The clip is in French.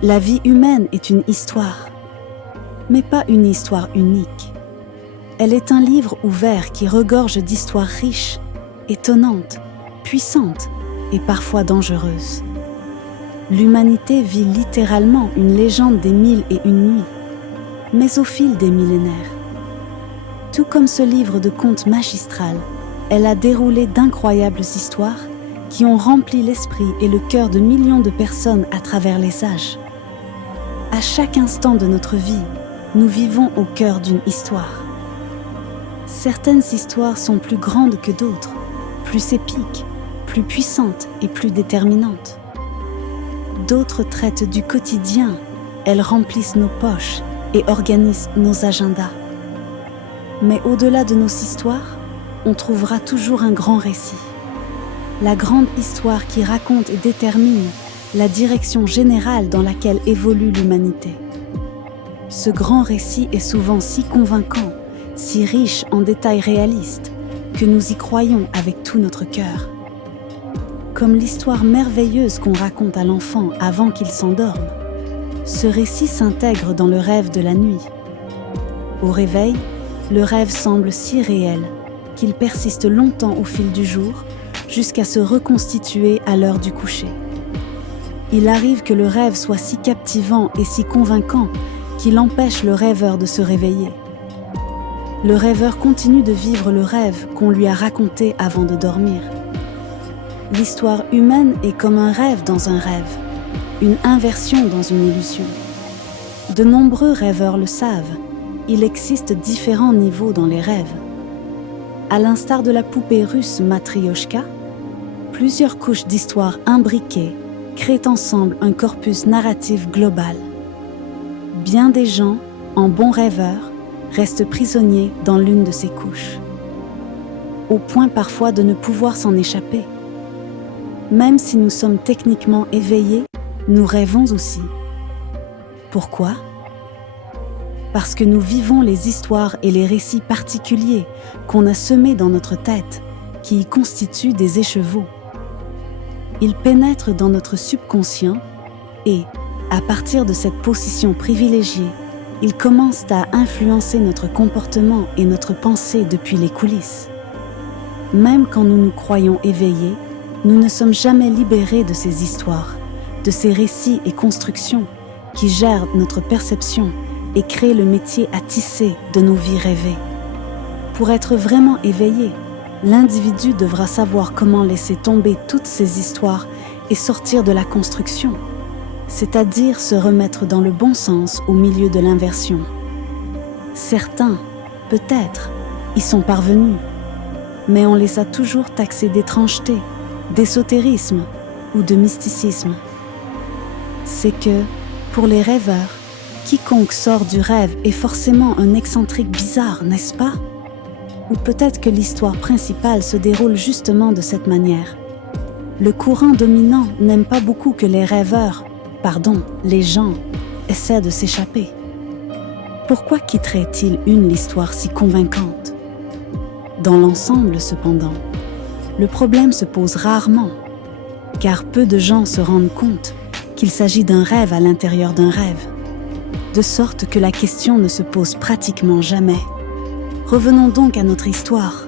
La vie humaine est une histoire, mais pas une histoire unique. Elle est un livre ouvert qui regorge d'histoires riches, étonnantes, puissantes et parfois dangereuses. L'humanité vit littéralement une légende des 1001 nuits, mais au fil des millénaires. Tout comme ce livre de contes magistral, elle a déroulé d'incroyables histoires qui ont rempli l'esprit et le cœur de millions de personnes à travers les âges. À chaque instant de notre vie, nous vivons au cœur d'une histoire. Certaines histoires sont plus grandes que d'autres, plus épiques, plus puissantes et plus déterminantes. D'autres traitent du quotidien, elles remplissent nos poches et organisent nos agendas. Mais au-delà de nos histoires, on trouvera toujours un grand récit. La grande histoire qui raconte et détermine la direction générale dans laquelle évolue l'humanité. Ce grand récit est souvent si convaincant, si riche en détails réalistes, que nous y croyons avec tout notre cœur. Comme l'histoire merveilleuse qu'on raconte à l'enfant avant qu'il s'endorme, ce récit s'intègre dans le rêve de la nuit. Au réveil, le rêve semble si réel qu'il persiste longtemps au fil du jour, jusqu'à se reconstituer à l'heure du coucher. Il arrive que le rêve soit si captivant et si convaincant qu'il empêche le rêveur de se réveiller. Le rêveur continue de vivre le rêve qu'on lui a raconté avant de dormir. L'histoire humaine est comme un rêve dans un rêve, une inversion dans une illusion. De nombreux rêveurs le savent, il existe différents niveaux dans les rêves. À l'instar de la poupée russe Matryoshka, plusieurs couches d'histoires imbriquées créent ensemble un corpus narratif global. Bien des gens, en bons rêveurs, restent prisonniers dans l'une de ces couches, au point parfois de ne pouvoir s'en échapper. Même si nous sommes techniquement éveillés, nous rêvons aussi. Pourquoi ? Parce que nous vivons les histoires et les récits particuliers qu'on a semés dans notre tête, qui y constituent des écheveaux. Ils pénètrent dans notre subconscient et, à partir de cette position privilégiée, ils commencent à influencer notre comportement et notre pensée depuis les coulisses. Même quand nous nous croyons éveillés, nous ne sommes jamais libérés de ces histoires, de ces récits et constructions qui gèrent notre perception et créent le métier à tisser de nos vies rêvées. Pour être vraiment éveillé, l'individu devra savoir comment laisser tomber toutes ces histoires et sortir de la construction, c'est-à-dire se remettre dans le bon sens au milieu de l'inversion. Certains, peut-être, y sont parvenus, mais on les a toujours taxés d'étrangeté, d'ésotérisme ou de mysticisme. C'est que, pour les rêveurs, quiconque sort du rêve est forcément un excentrique bizarre, n'est-ce pas ? Ou peut-être que l'histoire principale se déroule justement de cette manière. Le courant dominant n'aime pas beaucoup que les les gens, essaient de s'échapper. Pourquoi quitterait-il l'histoire si convaincante ? Dans l'ensemble, cependant, le problème se pose rarement, car peu de gens se rendent compte qu'il s'agit d'un rêve à l'intérieur d'un rêve, de sorte que la question ne se pose pratiquement jamais. Revenons donc à notre histoire.